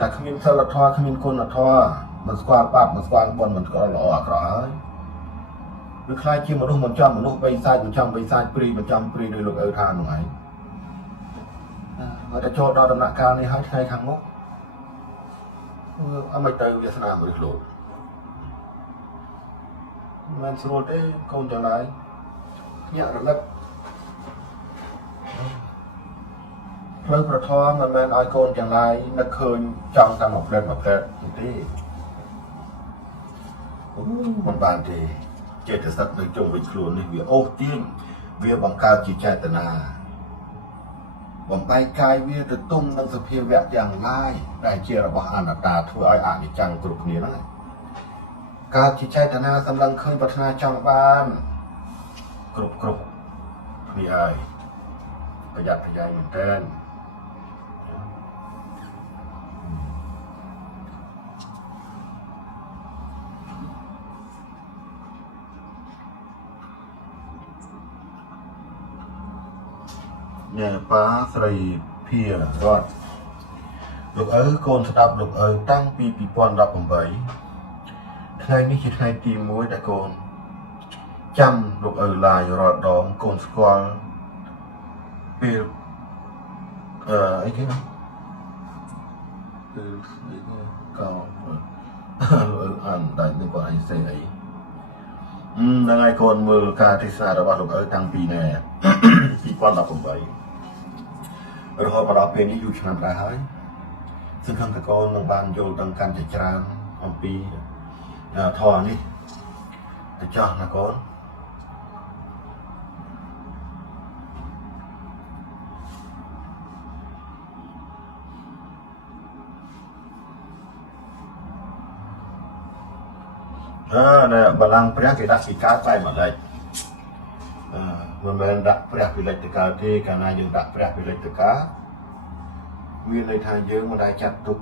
แต่ขมิ้นสลัดทอขมิ้นคนละทอมันสกวาปั๊บมันสกวาบนมันก็หล่อคล้ายหรือคล้ายเชี่ยมนุษย์มันจำมนุษย์ใบไซมันจำใบไซปรีมันจำปรีโดยลูกทานหน่อยเราจะโจทย์ดาวดำหนักการในให้ไทยทางงกเอาไม่เตยเวียดนามเลยโหลดมันสโลดได้คงจะไรเนี่ยระดับเพลิงประท้วงมันไอโกนอย่างไรนักเคยจังตามหมกเล็ดที่มันบานทีเจตสัตว์ในจงวิคลุนนี่เวียโอ้ติ้งเวียบังการจิตใจตนาบังไปกายเวียจะตุ้มนังสเพียแวะอย่างไรได้เจระบาอนัตตาทั่วอาณิจังกรุบนี้นะการจิตใจตนาสำลังเคยพัฒนาจังบ้านกรุบมีไอประหยัดพยายเหมือนเดิมเนี่ยป้าใส่เพียรอดลูกโกนสตับลูกตั้งปีปอนรับผมไปใครนี่คิดใครตีมวยแต่โกนจำลูกลายรอดดองโกนสกอลปีไอ้ที่นั่นคือเก่าอ่านได้นึกว่าไอ้เซ่ยังไงคนมือการที่สาระบาดลูกตั้งปีแน่ปีปอนรับผมไปเราพอเราเป็นอยู่ชนะได้ซึ่งข้างตะโกนลงบานโยนดังการจัดจานของปีทอนี่จะจ่อนะโกนเนี่ยบาลังพระกิดาสิกาไปมาได้มันเป็นดักพระพิเลตกาที่การนายยังดักพระพิเลตกามีในทางเยอะมาได้จัดทุก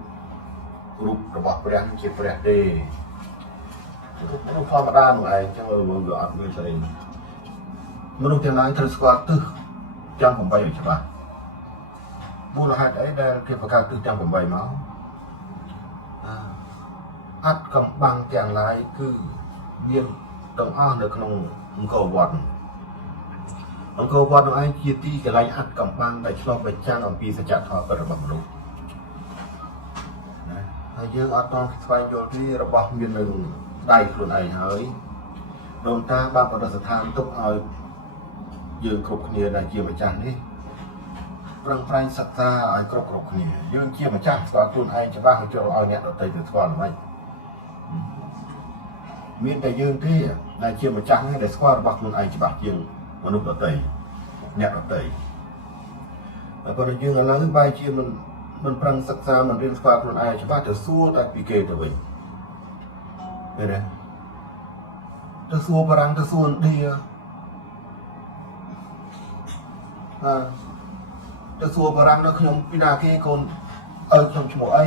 รูประวัติพระเจ็บพระเดย์มนุษย์ธรรมดาหน่อยจังมืออัดมือใส่มนุษย์ที่ไหนทศกัณฐ์ตึ๊จำผมไปอยู่ใช่ปะมูลค่าไอ้ได้เกี่ยวกับการตึ๊จำผมไปมั้งอัดกำบังอย่างไรคือเวียนต้องอ้อในขนมองค์กวัดองค์กวัดของไอ้ยีตีกับไรอัดกำบังได้ชอบไปจ้างองปีสจัดทอประดับมนุษย์นะเยอะอัดตอนไฟโยที่ระบบเวียนหนึ่งได้ส่วนไอ้เฮ้ยโดนตาบางประสถานตุกเอายืนกรุบเนี่ยได้เกี่ยวกับจันนี่เรื่องไฟสัตตาไอ้กรุบเนี่ยยืนเกี่ยวกับจันสกอตุนไอ้จะบ้าเขาจะเอาเนี่ยเราเตยสกอตไหมมีแต่ยืนที่ในเชื่อมาจังให้ได้สกอตบักลุนไอจะบักยืนมนุษย์เราเตยเนี่ยเราเตยแต่พอเรายืนอะไรใบเชื่อมันพลังศึกษามันเรียนสกอตลุนไอจะบักจะสู้แต่ปีเกตวิ่งไปเลยจะสู้พลังจะสู้ดีจะสู้พลังแล้วขยมพินาที่คนขยมชั่วไอ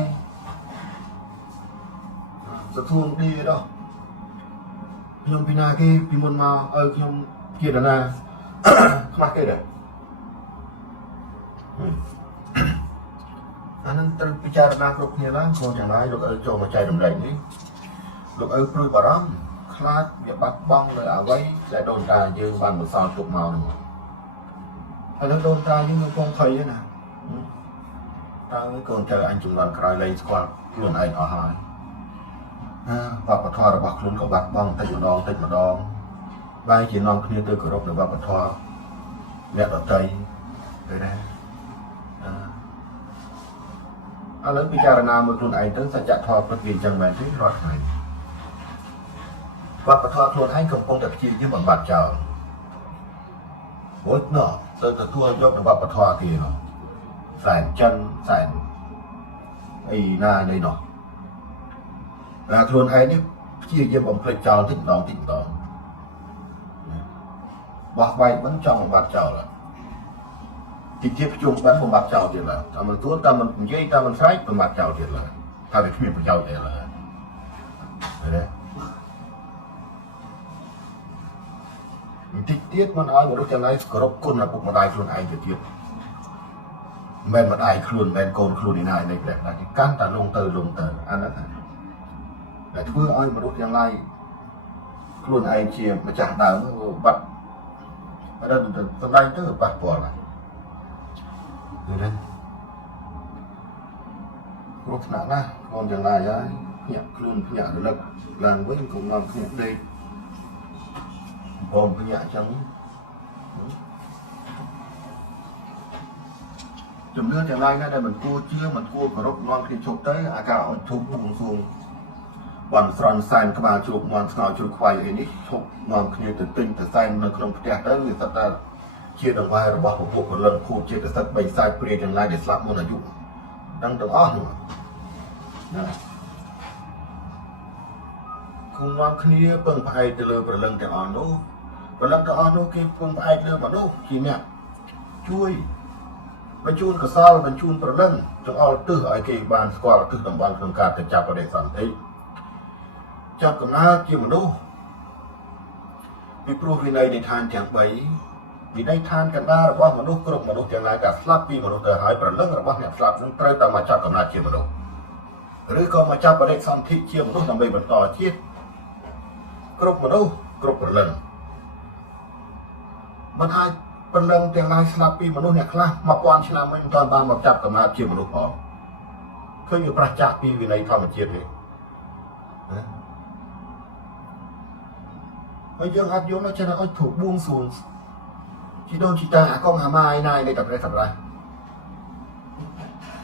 จะสู้ดีđóខ្ញុំពីណាគេពីមុនមកឲ្យខ្ញុំជាតាណាខ្មាស់គេដែរអានឹងត្រូវពិចារណាគ្រប់គ្នាឡើងក៏យ៉ាងណាលោកឲ្យចូលមកចែករំលែកនេះលោកឲ្យព្រួយបារម្ភខ្លាចវាបាត់បង់នៅអ្វីដែលដូនតាយើងបានបន្សល់ទុកមកនោះឥឡូវដូនតាយើងកំពុងភ័យណាតើកូនចៅអញចំនួនក្រោយលែងស្គាល់ខ្លួនឯងអស់ហើយវប្បធម៌របស់ខ្លួនក៏បាត់បង់តិចម្ដងបែរជានាំគ្នាទៅគោរពនៅវប្បធម៌អ្នកដទៃទៅដែរឥឡូវពិចារណាមើលខ្លួនឯងទៅសច្ចធម៌ពិតវាអញ្ចឹងមែនទេរាល់ថ្ងៃវប្បធម៌ខ្លួនឯងកំពុងតែព្យាយាមបំបត្តិចោលអូយណោះទៅទទួលយកនៅវប្បធម៌គេនោះសែនចិនសែនអីណានេះនោះខ្លួនឯងនេះព្យាយាមបំភ្លេចចោលតិចម្ដងបោះបែកមិនចង់បំបត្តិចោលទីជាប្រជុំបានបំបត្តិចោលទៀតឡើយតែមិនទួតែមិននិយាយតែមិនស្រែកបំបត្តិចោលទៀតឡើយថាវាគ្មានប្រយោជន៍ទេឡើយឃើញទេបន្តិចទៀតមិនឲ្យមនុស្សទាំងឡាយគោរពគុណឪពុកម្ដាយខ្លួនឯងទៅទៀត men mà ai khuôn men côn khuôn này này đẹp là cái căn ta lông tờ ăn đó để thưa ai mà đốt yang lai khuôn ai chia mà chả đào bật ở đây tầm đây tức là bật bỏ lại rồi đây rốt nặng na còn yang lai á nhẹ khuôn nhẹ lực làm với cùng làm nhẹ đây còn nhẹ trắng chùm nước chẳng lai đây mình cua chưa mình cua có rốt ngon khi chụp tới cả chụp buông xuống bọn sòn xanh các bạn chụp ngon ngồi chụp khoai ấy ní chụp ngon khi từ tinh từ xanh nó không đẹp tới vì thật ra chia đồng vai bỏ một bộ lần khu chia từ sắt bay sai pre chẳng lai để slap môn là dụ đang được on không ngon khi bưng phải từ lừa lần chẳng on đâu lần chẳng on đâu khi bưng phải lừa mà đâu chỉ mẹ chuiบรรจุกระซาบรรจุประเด็นจงเอาตื้อไอเกบานสกอลตื้อตำบานโครงการจับประเด็นสันติจับกับน้าเกี่ยวมันดูมีปลูกวินัยในทานแทงใบมีได้ทานกันได้หรือว่ามนุษย์กลุ่มมนุษย์อย่างไรกับสลับปีมนุษย์เตอหายประเด็นหรือว่าเนี่ยสลับนั้นเตยตามมาจับกับน้าเกี่ยวมันดูหรือก็มาจับประเด็นสันติเกี่ยวมนุษย์ทำไปบรรต่อเทียบกลุ่มมนุษย์กลุ่มประเด็นมันหายเป็นเรื่องอย่างไรสลับปีมนุษย์เนี่ยคลามาปอนชนะไม่ตอนบางมาจับกับมาเกี่ยวมนุษย์พอเคยอยู่ประจักษ์ปีวินัยธรรมเจียดเลยไอ้ยังอัดโยนแล้วชนะไอ้ถูกบุ้งสูงจีโดนจีตาก็หาไม้นายในกับอะไรทำไร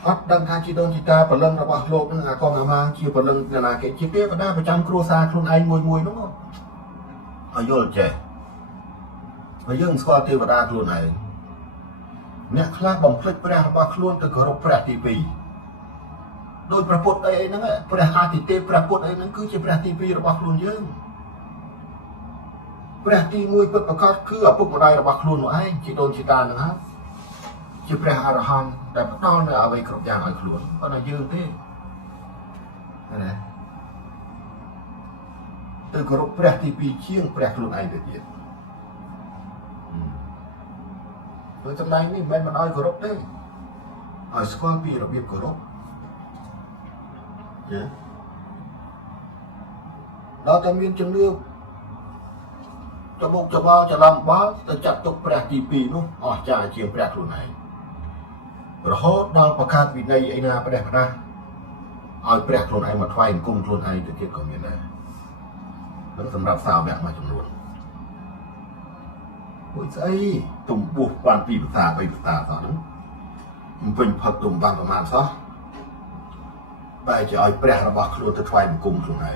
อัดดังทางจีโดนจีตาเป็นเรื่องระบาดโลกนั่นก็หามาเกี่ยวเป็นเรื่องนานาเกจิเตี้ยก็ได้ประจำครัวซาครุนไอ้มวยนู้นไอ้โยนเจมายื่นสกอตเทวดาครูนไหนเนี่ยคลาบ่มพลิกพระบาครูนตะกรบพระทีปีโดยประพุทธไอ้นั่นแหละพระอาทิตย์ประพุทธไอ้นั่นคือจะพระทีปีระบาครูนยื่นพระทีมวยเปิดประกาศคือเอาปุ๊บมาได้ระบาครูนไอ้จีโดนจีตานะครับจะพระอรหันต์แต่พระนอนเนี่ยเอาไปกรบยางไอ้ครูนก็น่ายื่นที่นั่นแหละตะกรบพระทีปีเชี่ยงพระครูนไอ้เดียดโดยจำได้นี่แม่มันอ้อยกรบได้อ้อยสกอปีระเบียบกรบเนี่ยเราจะมีจังเลือกจะบุกจะบ้าจะลำบ้าจะจับตกแปรตีปีนู้อ๋อจ่าเชียงแปรครูไหนเราดาวประกาศวินัยไอ้นาประเดี๋ยวนะอ้อยแปรครูไหนมาทวายกุ้งครูไหนจะเกี่ยวกับเนี่ยนะนั่นสำหรับสาวแบบมาจำนวนโอ้ยไอ้ตุ่มบุกบานปีภาษาไปภาษาสอนมันเป็นพอตุ่มบางประมาณซะไปจะเอาแปรระบาดครูจะทวายมันกุ้งครูไหน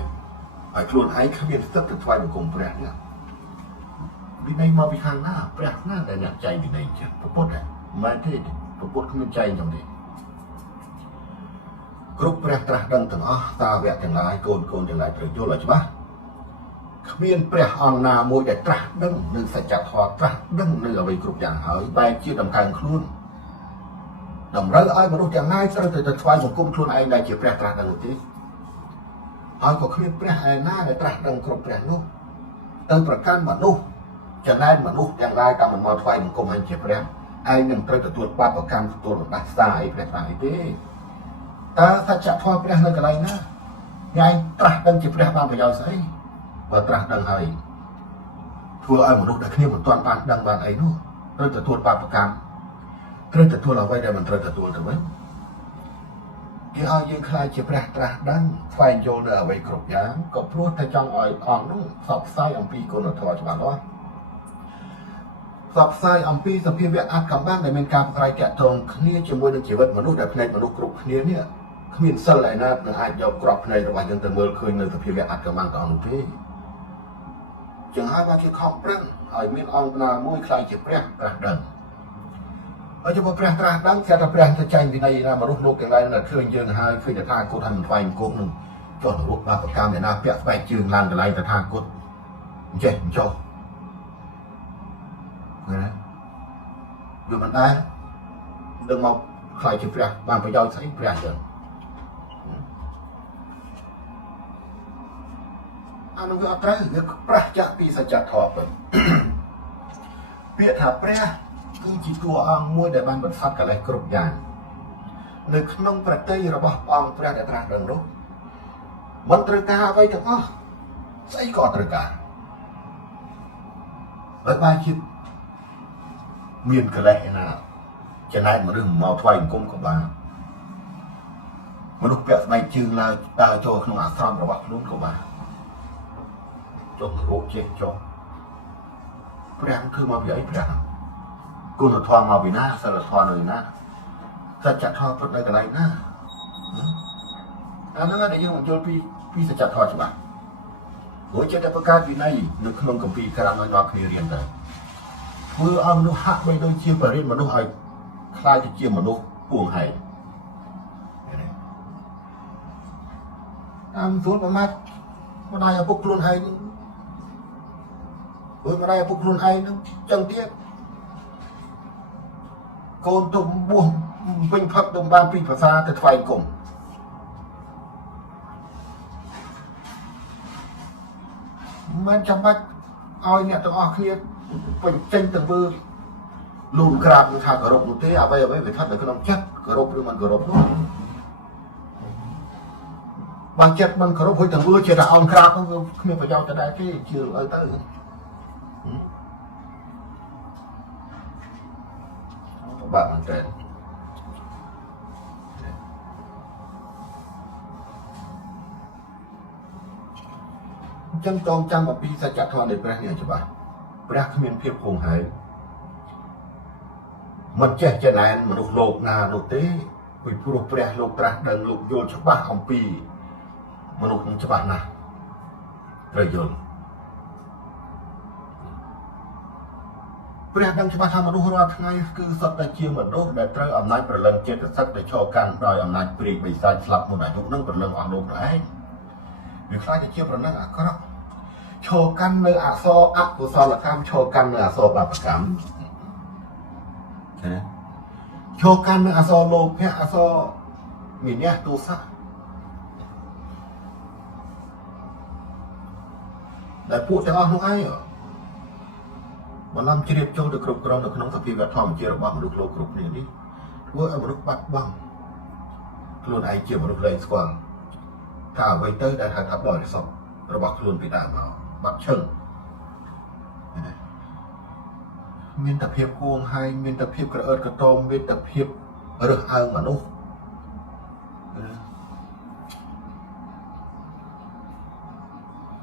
ไอ้ครูไหนเขาเป็นสักจะทวายมันกุ้งแปรเนี่ยวินัยมาวิหารหน้าแปรหน้าแต่เนี่ยใจวินัยจะพระพุทธเนี่ยมาที่พระพุทธเขาเป็นใจจังเลยกรุ๊ปแปรตรัสดังถึงตาแวะถึงไรโกนถึงไรประโยชน์อะไรใช่ไหมเมียนเปรียอังนามวยแต่ตรัสดังนึกสัจจะทอตรัสดังนึกเอาไปกรุ๊ปอย่างหายไปชื่อดำการคลุ้นดำไรไอ้มนุษย์อย่างง่ายเราจะทวายของกุ้งคลุ้นไอ้ในเกี่ยวเปรียตรัสดังที่ไอ้ก็เมียนเปรียไอ้หน้าในตรัสดังกรุ๊ปเปรียนู้ตั้งประกันมนุษย์จะได้มนุษย์อย่างไรการมันมาทวายของกุ้งไอ้เกี่ยวเปรียไอ้ยังเติร์ตัวป้าประกันตัวดักสายเปรียตรัสที่แต่สัจจะทอเปรียนึกอะไรนะไงตรัสดังเกี่ยวเปรียบางประโยชน์ใช่và trăng đằng hay thua ai một lúc đã khi một toàn bạn đằng bạn ấy nữa rồiจะthua bạnประกันrồiจะthuaเราไว้ได้มันrồiจะthuaถูกไหมที่เอายังคลายจะแปรตราดังไฟโยนเอาไว้กรบยางก็พรวดถ้าจังอ่อยอ่อนนู้สอบไส้อัมพีคนละทอจะมาล้อสอบไส้อัมพีสพีเวอัดคำบ้างในเมนการใครแกะตรงนี้จะมวยในชีวิตมนุษย์แต่ในมนุษย์กรุบนี้เนี่ยขมิ้นสั่นไหลนะในอาจจะกรอบในระหว่างยังแต่เมื่อคืนในสพีเวอัดคำบ้างตอนนี้จึงให้มาที่ขอบเปร่งไอ้มีนองนามวยคลายจีเปร่งตรัสดังไอ้เจ้าเปร่งตรัสดังแค่ตรัสเปร่งจะใจวินัยนะมาลุกลุกอย่างไรนั่นคือยืนให้คือจะท่ากุดทำไฟมันกุดหนึ่งจนลุกมาประการเนี่ยนะเปียกไปจืดลานกันไรแต่ท่ากุดเจ๊มโจไงนะดูมันได้ดึงมาคลายจีเปร่งบางประโยชน์ใช้เปร่งเดินอันนั้นก็อัตราเรื่องประจักษ์ปีสัจจะทอเป็นเปียถาเปรี้ยคือจิตตัวอังมวยแต่บ้านบรรทัดกันอะไรกรุบยาน នៅក្នុងប្រតិយរបស់អង្គព្រះដែលត្រាស់ដឹងនោះមិនត្រូវការអ្វីទាំងអស់ស្អីក៏ត្រូវការបើបានជាមានកលេសណាចំណែកមនុស្សមកថ្វាយបង្គំក៏បានមនុស្សពាក់ស្បែកជើងឡើយដើរចូលក្នុងអាស្រមរបស់ខ្លួនក៏បានចុះរកចេះចុះព្រះគឺមកពីអីព្រះគុណធម៌មកពីណាសិលធម៌នៅណាសច្ចធម៌ពុតនៅកន្លែងណាអានោះដែលយើងបញ្ចូលពីសច្ចធម៌ច្បាស់ព្រោះចិត្តប្រកាសវិន័យនៅក្នុងគម្ពីរក្រាមនាំគ្នារៀនទៅធ្វើឲ្យមនុស្សហាក់បីដូចជាបរិញ្ញាមនុស្សឲ្យខ្លាយទៅជាមនុស្សពួងហែងតាមស្រួលប្រមាថម្ដាយឪពុកខ្លួនឯងព្រោះម្ដាយឪពុកខ្លួនឯងនឹងចឹងទៀតកូនទុំបួសពេញផឹកទំបានពីភាសាទៅថ្វាយគុំមិនចាំបាច់ឲ្យអ្នកទាំងអស់គ្នាបញ្ចេញទៅធ្វើលូនក្រាបនឹងថាគោរពនោះទេអ្វីអ្វីវាស្ថិតនៅក្នុងចិត្តគោរពឬមិនគោរពនោះបើចិត្តមិនគោរពហួចទៅធ្វើជាតែអោនក្រាបនោះគ្មានប្រយោជន៍ទៅដែរទេជឿឲ្យទៅបាទមែនទេចឹងចងចាំអំពីសច្ចធម៌នៃព្រះនេះច្បាស់ព្រះគ្មានភាពហួងហែងមិនចេះចំណែនមនុស្សលោកណានោះទេពីព្រោះព្រះលោកត្រាស់ដឹងលោកយល់ច្បាស់អំពីមនុស្សនឹងច្បាស់ណាស់ត្រូវយល់ព្រះដឹងច្បាស់ថាមនុស្សរាល់ថ្ងៃគឺសុទ្ធតែជាមនុស្សដែលត្រូវអំណាចប្រលឹងចិត្តសឹកដែលឈរកាន់ដោយអំណាចព្រាយបិសាចស្លាប់មុនអាយុនឹងប្រលឹងអស់លោកនោះឯងវាខ្លាចតែជាប្រលឹងអាក្រក់ឈរកាន់នៅអសរអកុសលកម្មឈរកាន់នៅអសរបាបកម្មឈរកាន់នៅអសរលោភៈអសរវិន័យទោសៈដែលពួកទាំងអស់នោះឯងបន្លំជ្រាបចូលទៅគ្រប់គ្រងនៅក្នុងសភាវៈធម្មជាតិរបស់មនុស្សលោកគ្រប់គ្នានេះធ្វើឲ្យមនុស្សបាត់បង់ខ្លួនឯងជាមនុស្សលែងស្គាល់ថាអ្វីទៅដែលហៅថាបរិសុទ្ធរបស់ខ្លួនពីដើមមកបាត់ឈឹងមានតែភាពគួងហែងមានតែភាពក្រអឺតក្រទមមានតែភាពរើសអើងមនុស្ស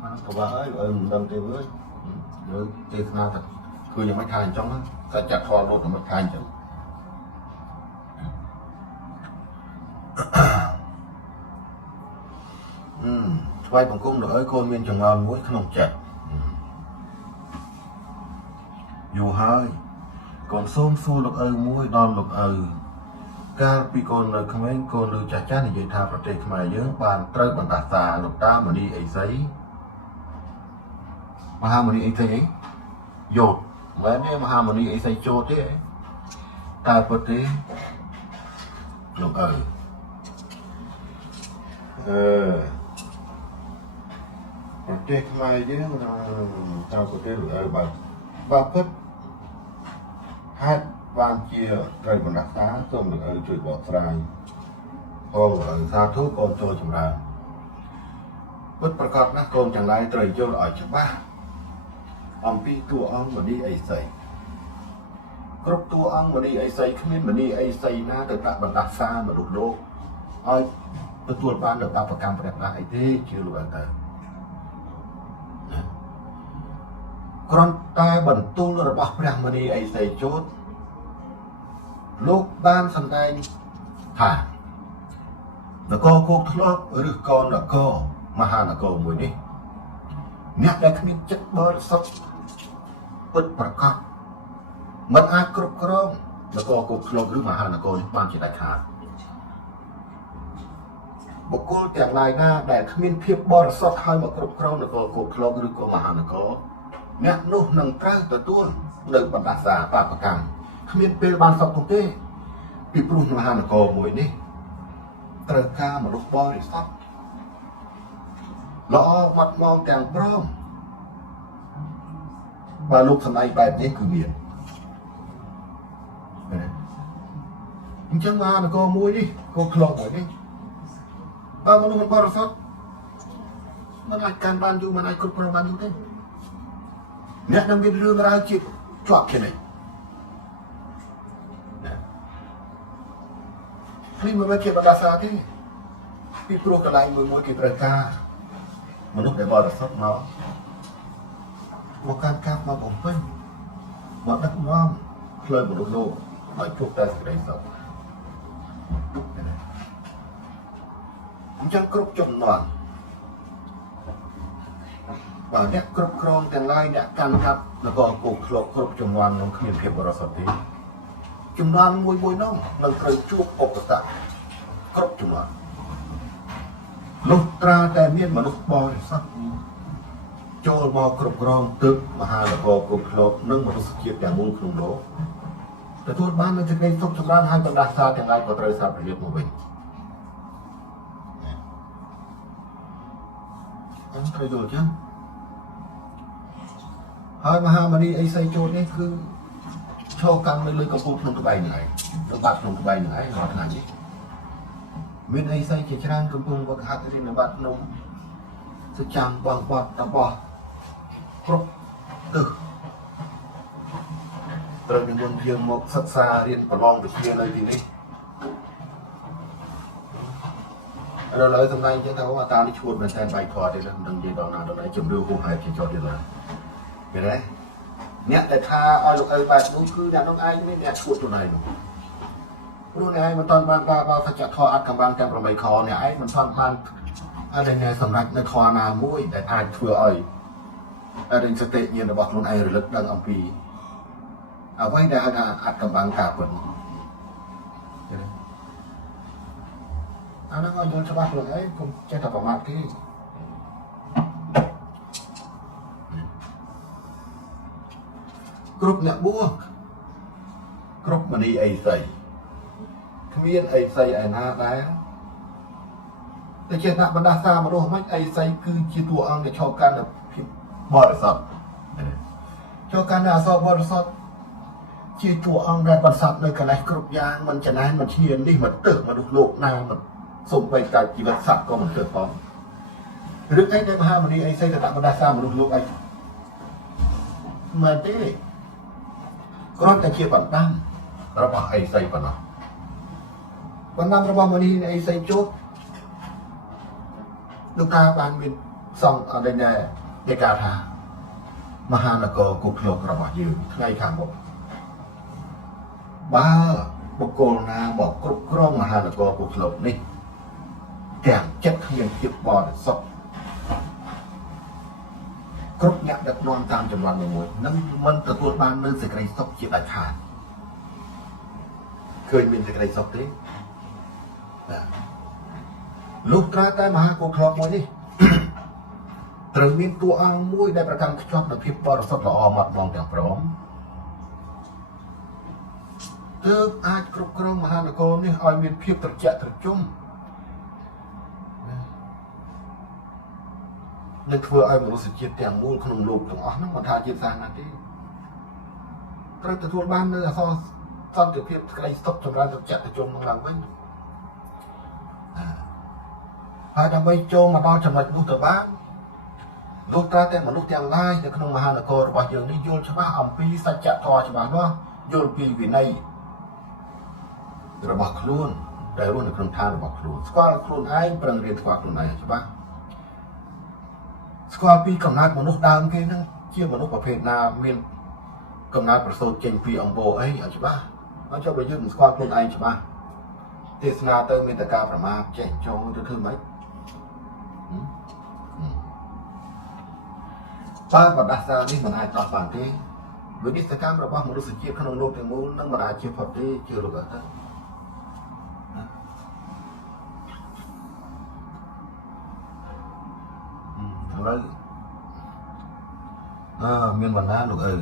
បានក៏បើហើយមិនដឹងទេវើលើទេសនាថាគឺយ៉ាងម៉េចថាអញ្ចឹងសច្ចធម៌លោកមិនថាអញ្ចឹងថ្វាយបង្គំលោកអើយកូនមានចង្អុលមួយក្នុងចិត្តយូរហើយកូនសូមសួរលោកឪមួយដល់លោកឪកាលពីកូននៅក្មេងកូនលើចាស់ចាស់និយាយថាប្រទេសខ្មែរយើងបានត្រូវបណ្ដាសាលោកតាមនីអីសីមហាមុនីអីសីអីយោតមែនទេមហាមុនីអីសីជោតទេតើពិតទេលោកឪប្រទេសខ្មែរយើងតើប្រទេសលោកឪបើពិតហេតុបានជាត្រូវបណ្ដាសាសូមលោកឪជួយបកស្រាយផងលោកឪសាធុកូនចូលចម្រើនពិតប្រកបណាស់កូនទាំងឡាយត្រូវយល់ឲ្យច្បាស់អំពីតួអង្គមនីអីសីគ្រប់តួអង្គមនីអីសីគ្មានមនីអីសីណាទៅដាក់បណ្ដាសាមនុស្សលោកឲ្យទទួលបាននៅបាបកម្មព្រះណាអីទេជឿលោកឪទៅគ្រាន់តែបន្ទូលរបស់ព្រះមនីអីសីជោតលោកបានសម្ដែងថានគរគោកធ្លាប់ឬក៏នគរមហានគរមួយនេះអ្នកដែលគ្មានចិត្តបរិសុទ្ធពិតប្រាកដមិនអាចគ្រប់គ្រងនគរគោកធ្លាប់ឬមហានគរនេះបានជាដាច់ខាតបុគ្គលទាំងឡាយណាដែលគ្មានភាពបរិសុទ្ធហើយមកគ្រប់គ្រងនគរគោកធ្លាប់ឬក៏មហានគរអ្នកនោះនឹងត្រូវទទួលនៅបណ្ដាសាបាបកម្មគ្មានពេលបានសុខទុក្ខទេពីព្រោះមហានគរមួយនេះត្រូវការមនុស្សបរិសុទ្ធល្អបាត់មកទាំងព្រមបើលោកសម្ដែងបែបនេះគឺមានអ ចឹងបានក៏មួយនេះក៏ក្លោកមួយនេះបើមនុស្សមិនបរិសុទ្ធมันអាចកាន់បានយូរมันអាចគ្រប់គ្រងបានយូរទេអ្នកនឹងមានរឿងរ៉ាវជាជាប់គ្នានេះមិនជាបណ្ដាសាទេពីព្រោះកន្លែងមួយគេត្រូវការមនុស្សដែលបរិសុទ្ធមកកាន់កាប់មកបំពេញមកដឹកនាំផ្លូវមនុស្សលោកឲ្យជួបតែសេចក្តីសុខអញ្ចឹងគ្រប់ចំណន់បើអ្នកគ្រប់គ្រងទាំងឡាយអ្នកកាន់កាប់នគរគោកឃ្លោកគ្រប់ចំនួននឹងគ្មានភាពបរិសុទ្ធទេចំនួនមួយនោះនឹងត្រូវជួបឧបសគ្គគ្រប់ចំនួនលុះត្រាតែមានមនុស្សបរិសុទ្ធចូលមកគ្រប់គ្រងទឹកមហានគរគោកឃ្លោកនិងមនុស្សជាតិទាំងមូលក្នុងលោកទទួលបាននូវសេចក្តីសុខចម្រើនហើយបណ្ដាសាទាំងឡាយក៏ត្រូវសាបព្រាបមកវិញអញ្ចឹងត្រូវយល់ចឹងហើយមហាមនីអេសីចូលនេះគឺឈរកាន់នៅលើកំពូលភ្នំត្បែងហ្នឹងឯងនៅបាត់ភ្នំត្បែងហ្នឹងឯងរាល់ថ្ងៃនេះមានអេសីជាច្រើនកំពុងវឹកហាត់រៀននៅបាត់ភ្នំសច្ចាំបងបត់តបោះគ្រប់ទិសត្រូវនិមន្តយើងមកសិក្សារៀនប្រឡងវិជ្ជានៅទីនេះឥឡូវសម្ដែងចឹងថាអូតានេះឈួតមែនតែបែកធាត់ទេនឹងនិយាយដល់ណាដល់ណាជំរឿហួសហេតុជាចោតទៀតឡើយឃើញទេអ្នកដែលថាឲ្យលោកឪបែបនោះគឺអ្នកនោះឯងមានអ្នកឈួតខ្លួនឯងនោះព្រោះអ្នកឯងមិនតាន់បានដល់សច្ចធម៌អត់កម្បាំងទាំង8ខអ្នកឯងមិនតាន់បានអត់ដែលសម្រាប់នៅធម៌ណាមួយដែលអាចធ្វើឲ្យអរិញសតិញាណរបស់ខ្លួនឯងរលឹកដឹងអំពីអ្វីដែលហៅថាអត់កម្បាំងការពិតអានោះឲ្យយល់ច្បាស់ខ្លួនឯងកុំចេះតែប្រមាថគេគ្រប់អ្នកបួសគ្រប់មនីអេសីគ្មានអេសីឯណាដែរតែជាដាក់បណ្ដាសាមនុស្សមិនអេសីគឺជាតួអង្គដែលឈរកាន់នៅភាពបរិសុទ្ធឈរកាន់នៅអសរបរិសុទ្ធជាតួអង្គដែលបន្សត់នៅកលេសគ្រប់យ៉ាងមិនចំណែនមិនឈ្នាននេះមិនទឹះមនុស្សលោកណាមិនសូម្បីតែជីវិតសត្វក៏មិនទឹះផងរឿងអីដែលមហាមនីអេសីទៅដាក់បណ្ដាសាមនុស្សលោកអីមែនទេគ្រាន់តែជាបណ្ដាំរបស់អេសីប៉ុណ្ណោះបណ្ដាំរបស់មនីអេសីជោគលោកតាបានមានសង្ឃអរិញដែលគេថាមហានគរគោកឃ្លោករបស់យើងថ្ងៃខាងមុខបើបុគ្គលណាមកគ្រប់គ្រងមហានគរគោកឃ្លោកនេះទាំងចិត្តគ្មានភាពបរិសុទ្ធគ្រប់អ្នកដឹកនាំតាមចំនួនមួយនឹងមិនទទួលបាននូវសេចក្តីសុខជាដាច់ខាតឃើញមានសេចក្តីសុខទេលុះត្រាតែមហាគោកឃ្លោកមួយនេះត្រូវមានតួអង្គមួយដែលប្រកាន់ខ្ជាប់នូវភាពបរិសុទ្ធល្អម៉ត់បងទាំងព្រមទើបអាចគ្រប់គ្រងមហានគរនេះឲ្យមានភាពត្រជាក់ត្រជុំនឹងធ្វើឲ្យមនុស្សជាតិទាំងមូលក្នុងលោកទាំងអស់ហ្នឹងមិនថាជាតិសាសនាទេត្រូវទទួលបាននូវអសរសន្តិភាពក្តីសុខចម្រើនត្រជាក់ត្រជុំនឹងឡើងវិញហើយដើម្បីចូលមកដល់ចំណុចនោះទៅបានលុះត្រាតែមនុស្សទាំងឡាយនៅក្នុងមហានគររបស់យើងនេះយល់ច្បាស់អំពីសច្ចធម៌ច្បាស់លាស់យល់ពីវិន័យរបស់ខ្លួនដែលរស់នៅក្នុងឋានរបស់ខ្លួនស្គាល់ខ្លួនឯងប្រឹងរៀនស្គាល់ខ្លួនឯងច្បាស់ស្គាល់ពីកំណើតមនុស្សដើមគេហ្នឹងជាមនុស្សប្រភេទណាមានកំណើតប្រសូតចេញពីអង្គរអីអត់ច្បាស់ហើយចុះបើយើងមិនស្គាល់ខ្លួនឯងច្បាស់ទេសនាទៅមានតែការប្រមាថចេះចង់ទៅធ្វើម៉េចបើបណ្ដាសានេះមិនអាចដោះបានទេវិនិស្សកម្មរបស់មនុស្សជាតិក្នុងលោកទាំងមូលនឹងមិនអាចជៀសផុតទេជឿលោកអត់ទេឥឡូវមានបណ្ណាលោកអើ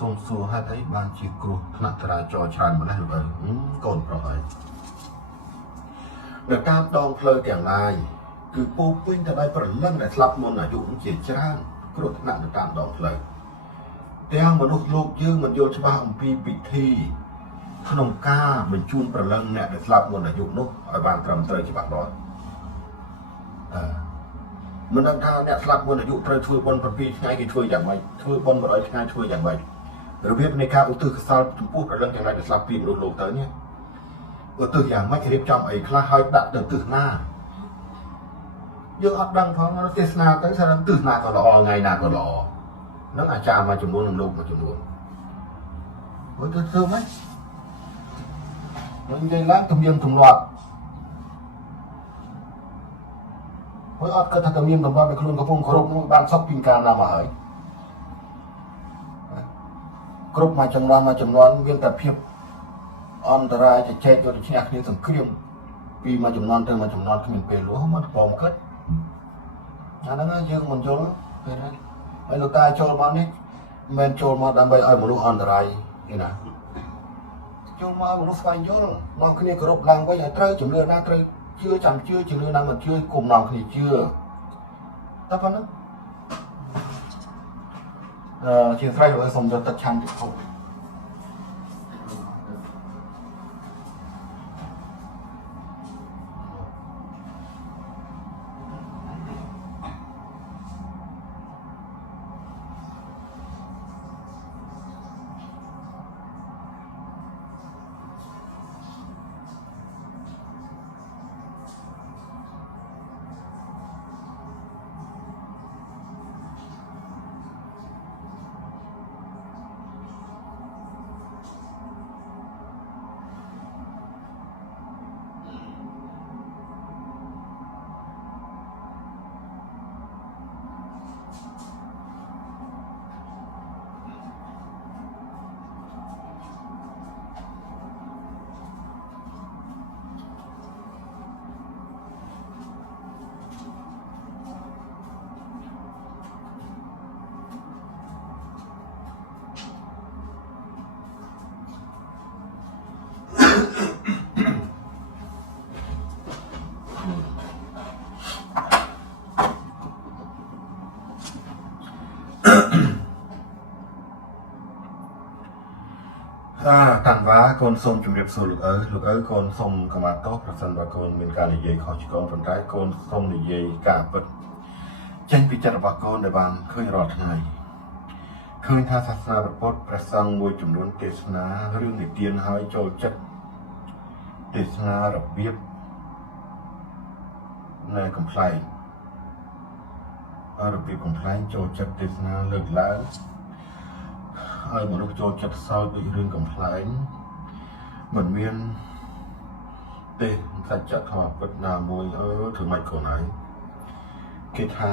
សូមសួរហេតុអីបានជាគ្រោះថ្នាក់ចរាចរណ៍ច្រើនម្ល៉េះលោកអើកូនប្រុសអើនៅតាមដងផ្លូវទាំងឡាយគឺពោពេញទៅដោយប្រលឹងដែលស្លាប់មុនអាយុជាច្រើនគ្រោះថ្នាក់នៅតាមដងផ្លូវទាំងមនុស្សលោកយើងមិនយល់ច្បាស់អំពីពិធី ក្នុងការបញ្ជូនប្រលឹងអ្នកដែលស្លាប់មុនអាយុនោះឲ្យបានត្រឹមត្រូវច្បាស់លាស់មិនដឹងថាអ្នកស្លាប់មុនអាយុត្រូវធ្វើបុណ្យ7ថ្ងៃគេធ្វើយ៉ាងម៉េចធ្វើបុណ្យ100ថ្ងៃធ្វើយ៉ាងម៉េចរបៀបនៃការឧទ្ទិសកុសលចំពោះប្រលឹងទាំងឡាយដែលស្លាប់ពីមនុស្សលោកទៅនេះឧទ្ទិសយ៉ាងម៉េចរៀបចំអីខ្លះឲ្យដាក់ទៅទិសណាយើងអត់ដឹងផងទេសនាទៅថាទិសណាក៏ល្អថ្ងៃណាក៏ល្អនឹងអាចារ្យមួយចំនួននឹងលោកមួយចំនួនហើយទៅធ្វើម៉េចនឹងនិយាយឡើងទំនៀមទម្លាប់ហើយអត់គិតថាទំនៀមទម្លាប់ដែលខ្លួនកំពុងគោរពនោះបានសុខពីកាលណាមកហើយគ្រប់មួយចំនួនមានតែភាពអន្តរាយចែកយកទៅឈ្នះគ្នាសង្គ្រាមពីមួយចំនួនទៅមួយចំនួនគ្មានពេលលួសមកបងគិតអាហ្នឹងយើងមិនយល់ពេលហ្នឹងហើយលោកតាចូលមកនេះមិនមែនចូលមកដើម្បីឲ្យមនុស្សអន្តរាយទេណាចូលមកមនុស្សស្វែងយល់នាំគ្នាគោរពឡើងវិញឲ្យត្រូវជំនឿណាត្រូវជឿចាំជឿជំនឿណាមិនជឿគុំនាំគ្នាជឿតែប៉ុណ្ណឹងជាស្រ័យរបស់សូមយកទឹកឆាន់ទៅខុសតាន់វ៉ាកូនសូមជម្រាបសួរលោកឪកូនសូមកម្មាទោសប្រសិនបើកូនមានការនិយាយខុសឆ្គងប៉ុន្តែកូនសូមនិយាយការពិតចេញពីចិត្តរបស់កូនដែលបានឃើញរាល់ថ្ងៃឃើញថាសាសនាពុទ្ធព្រះសង្ឃមួយចំនួនទេសនារឿងនិទានឲ្យចូលចិត្តទេសនារបៀបនៅកំ pl ែងរបៀបកំ pl ែងចូលចិត្តទេសនាលើកឡើងឲ្យមនុស្សចូលចិត្តសោតដូចរឿងកំ pl ែងមិនមានទេសច្ចធម៌ពិតណាមួយធ្វើម៉េចកូនហើយគេថា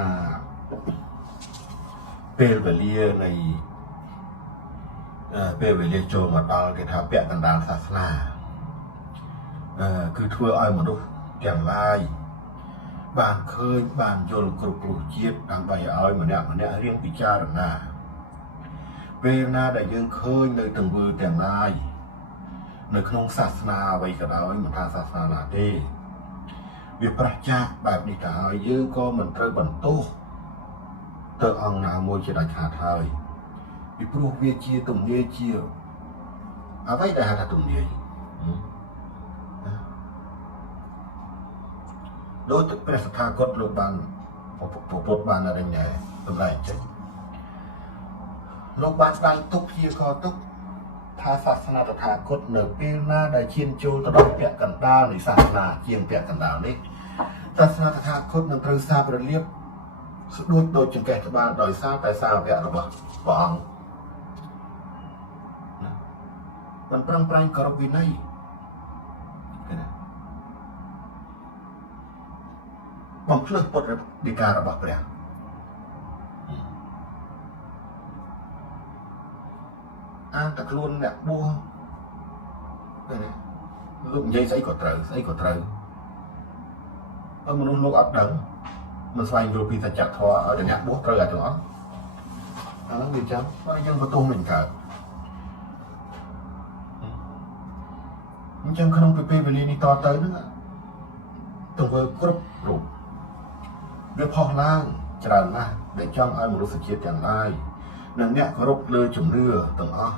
ពេលវេលានៃពេលវេលាចូលមកដល់គេថាពាក់កណ្ដាលសាសនាគឺធ្វើឲ្យមនុស្សទាំងឡាយបានឃើញបានយល់គ្រប់គ្រងជាតិដើម្បីឲ្យម្នាក់រៀនពិចារណាពេលណាដែលយើងឃើញនៅទង្វើទាំងឡាយនៅក្នុងសាសនាអ្វីក៏ដោយមិនថាសាសនាណាទេវាប្រឆាចបែបនេះទៅហើយយើងក៏មិនត្រូវបន្ទោសទៅអង្គណាមួយជាដាច់ខាតហើយពីព្រោះវាជាទំនាយជាអ្វីដែលហៅថាទំនាយដោយទឹកព្រះសថាគតលោកបានពុទ្ធបានរញ៉ែតម្លៃចិត្តលោកបានស្ដាយទុកព្យាករទុកថាសាសនាតថាគតនៅពេលណាដែលឈានចូលទៅដល់ពាក់កណ្ដាលនៃសាសនាជាងពាក់កណ្ដាលនេះសាសនាតថាគតនឹងត្រូវសារប្រលៀបស្ដួចដូចចង្កេះក្បាលដោយសារតែសារវៈរបស់ព្រះអង្គមិនប្រឹងប្រែងគោរពវិន័យបំភ្លឺពុទ្ធដីការបស់ព្រះអានតែខ្លួនអ្នកបួសលោកនិយាយស្អីក៏ត្រូវហើយមនុស្សលោកអត់ដឹងមិនស្វែងយល់ពីសច្ចធម៌ឲ្យតែអ្នកបួសត្រូវអាចទាំងអស់អាហ្នឹងវាចាំហើយយើងបន្ទោសមិនកើតអញ្ចឹងក្នុងពេលវេលានេះតទៅហ្នឹងទង្វើគ្រប់រូបវាផុសឡើងច្រើនណាស់ដែលចង់ឲ្យមនុស្សជាតិទាំងឡាយនិងអ្នកគោរពលើជំនឿទាំងអស់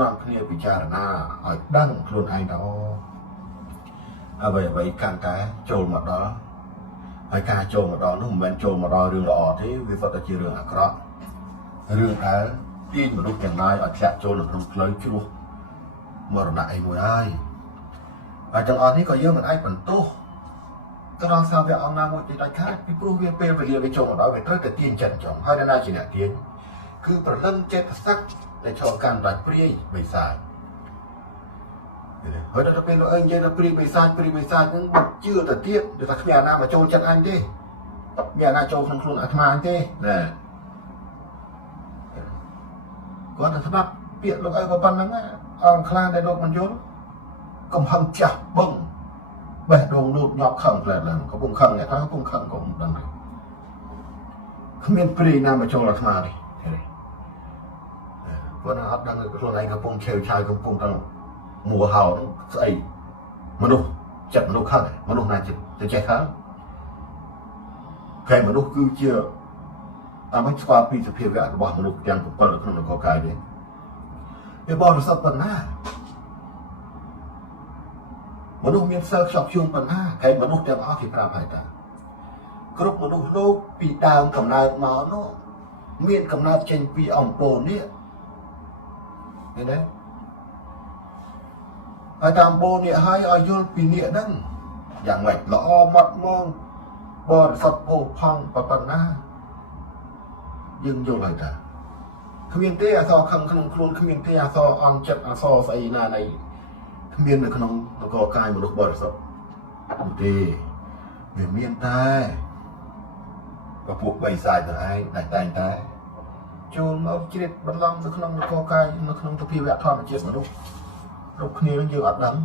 នាំគ្នាពិចារណាឲ្យដឹងខ្លួនឯងថាអូអ្វីកាន់តែចូលមកដល់ហើយការចូលមកដល់នោះមិនមែនចូលមកដល់រឿងល្អទេវាសុទ្ធតែជារឿងអាក្រក់រឿងដែលទាញមនុស្សទាំងឡាយឲ្យធ្លាក់ចូលនៅក្នុងផ្លូវជ្រោះមរណៈអីមួយហើយទាំងអស់នេះក៏យើងមិនអាចបន្ទោសទៅដល់សាវកអង្គណាមួយទេដាច់ខាតពីព្រោះវាពេលវេលាវាចូលមកដល់វាត្រូវតែទាញចិត្តចង់ហើយណាជាអ្នកទាញគឺប្រលឹងចេតសិកដែលឆ្លងកាត់ដាច់ព្រាយបិសាចហើយដល់ពេលលោកអើនិយាយថាព្រាយបិសាចហ្នឹងមិនជឿទៅទៀតដែលថាគ្មានអាណាមកចូលចិត្តអញទេមានអាណាចូលក្នុងខ្លួនអាត្មាអញទេណាគាត់ទៅស្ដាប់ពាក្យលោកអើក៏ប៉ុណ្្នឹងអង្គខ្លាដែលលោកមិនយល់កំហឹងចាស់បឹងបេះដូងលូតញាប់ខឹងផ្លែឡើងកំពុងខឹងអ្នកខ្លះកំពុងខឹងក៏មិនដឹងដែរគ្មានព្រាយណាមកចូលអាត្មាទេគាត់អត់ដឹងខ្លួនឯងកំពុងឆេវឆាយកំពុងតែមួហៅស្អីមនុស្សចិត្តមនុស្សខឹងមនុស្សណាចិត្តទៅចេះខឹងតែមនុស្សគឺជាតាមស្គាល់ពីសភាវៈរបស់មនុស្សទាំង7នៅក្នុងនគរកាយនេះវាបរិសុទ្ធប៉ុណ្ណាមនុស្សមានសិលខ្ជាប់ខ្ជួងប៉ុណ្ណាតែមនុស្សទាំងអស់គេប្រាប់ហើយតាគ្រប់មនុស្សលោកពីដើមកំណើតមកនោះមានកំណើតចេញពីអំពូលនេះឃើញទេហើយតាមអំពូលនេះហើយឲ្យយល់ពីនេះហ្នឹងយ៉ាងម៉េចល្អម៉ត់ម៉ងបរិសុទ្ធពោផង់ប៉ុណ្ណាយើងយល់ហើយតាគ្មានទេអសខឹងក្នុងខ្លួនគ្មានទេអសអន់ចិត្តអសស្អីណានៃគ្មាននៅក្នុងនគរកាយមនុស្សបរិសុទ្ធទេវាមានតែពពួកបិសាចទៅឯងដែលតែងតែចូលមកជ្រៀតបន្លំនៅក្នុងនគរកាយនៅក្នុងសភាវៈធម្មជាតិមនុស្សគ្រប់គ្នានឹងយើងអត់ដឹង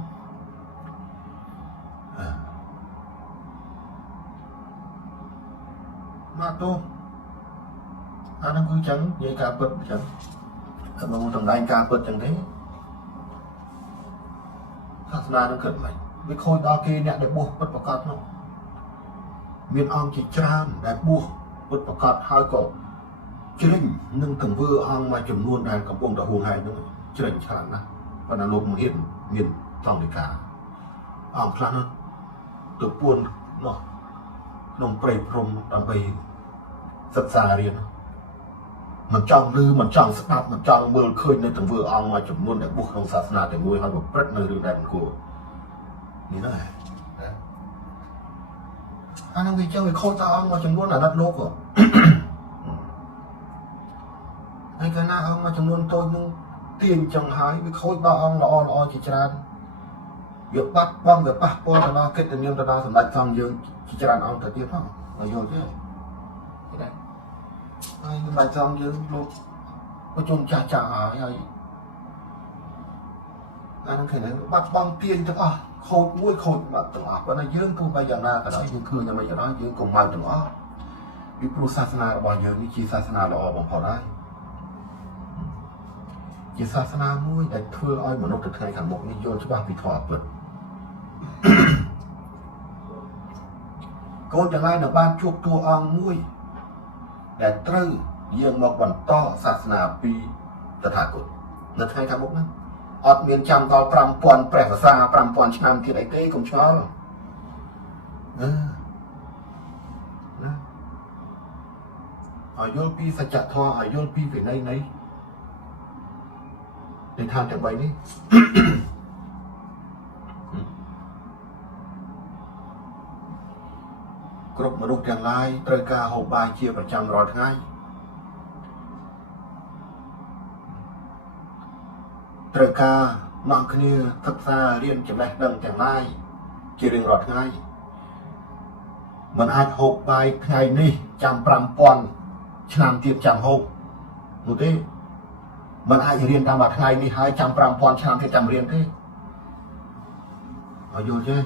មកទោះអានោះគឺចឹងនិយាយការពិតចឹងតែមកតម្លៃការពិតចឹងទេសាសនានឹងគិតមិនវាខូចដល់គេអ្នកដែលបួសពិតប្រកបនោះមានអង្គជាច្រើនដែលបួសពិតប្រកបហើយក៏ជ្រិញនឹងទង្វើអង្គមួយចំនួនដែលកំពុងតែហួងហែងនោះជ្រិញច្រើនណាស់ប៉ុន្តែលោកមិនហ៊ានមានសង្ឃិកាអង្គខ្លះនោះទៅពួននោះក្នុងព្រៃព្រំដើម្បីសិក្សារៀនមិនចង់ឮមិនចង់ស្ដាប់មិនចង់មើលឃើញនៅទង្វើអង្គមួយចំនួនដែលបួសក្នុងសាសនាតែមួយហើយប្រព្រឹត្តនៅរឿងដែលមិនគួរនេះណាអានឹងវាចឹងវាខូចដល់អង្គមួយចំនួនអាណិតលោកហើយកាលណាអង្គមួយចំនួនតូចនឹងទាញចឹងហើយវាខូចដល់អង្គល្អជាច្រើនវាបាត់បង់វាប៉ះពាល់ទៅដល់កិត្តិនាមទៅដល់សម្ដេចអង្គយើងជាច្រើនអង្គទៅទៀតផងហើយយល់ទេដែរហើយសម្ដេចអង្គយើងលោកប្រជុំចាស់ហើយអានឹងឃើញបាត់បង់ទាញទាំងអស់ខូចមួយខូចបាត់ទាំងអស់ប៉ុន្តែយើងទោះបីយ៉ាងណាក៏ដោយយើងឃើញតែមិនយ៉ាងណាយើងកុំមកទាំងអស់ពីព្រោះសាសនារបស់យើងនេះជាសាសនាល្អបំផុតហើយជាសាសនាមួយដែលធ្វើឲ្យមនុស្សទៅថ្ងៃខាងមុខនេះយល់ច្បាស់ពីធម៌ពិតកូនទាំងឡាយនៅបានជួបតួអង្គមួយដែលត្រូវយើងមកបន្តសាសនាពីតថាគតនៅថ្ងៃខាងមុខហ្នឹងអត់មានចាំដល់ 5000 ព្រះវស្សា 5000 ឆ្នាំទៀតអីទេកុំឆ្ងល់ណាឲ្យយល់ពីសច្ចធម៌ឲ្យយល់ពីវិន័យនៃឋានទាំង3នេះគ្រប់មនុស្សទាំងឡាយត្រូវការហូបបាយជាប្រចាំរាល់ថ្ងៃត្រូវការនាំគ្នាសិក្សារៀនចំណេះដឹងទាំងឡាយជារៀងរាល់ថ្ងៃមិនអាចហូបបាយថ្ងៃនេះចាំ 5000 ឆ្នាំទៀតចាំហូបនោះទេមិនអាចរៀនតាមមួយថ្ងៃនេះហើយចាំ 5000 ឆ្នាំទៀតចាំរៀនទេឲ្យយល់ទេ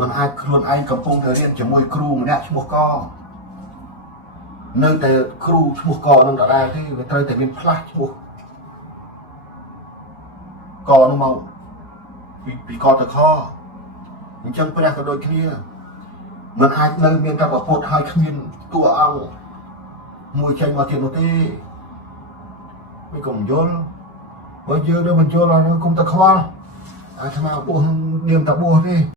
មិនអាចខ្លួនឯងកំពុងតែរៀនជាមួយគ្រូម្នាក់ឈ្មោះកនៅតែគ្រូឈ្មោះកនឹងដដែលទេវាត្រូវតែមានផ្លាស់ឈ្មោះកនោះមកពីកទៅខអញ្ចឹងព្រះក៏ដូចគ្នាមិនអាចនៅមានតែប្រពុតហើយគ្មានតួអង្គ មួយចេញមកទៀតនោះទេមិនកុំយល់បើយើងនៅមិនយល់អានោះគុំតែខ្វល់អាថ្មបួសនាមតាបួសទេ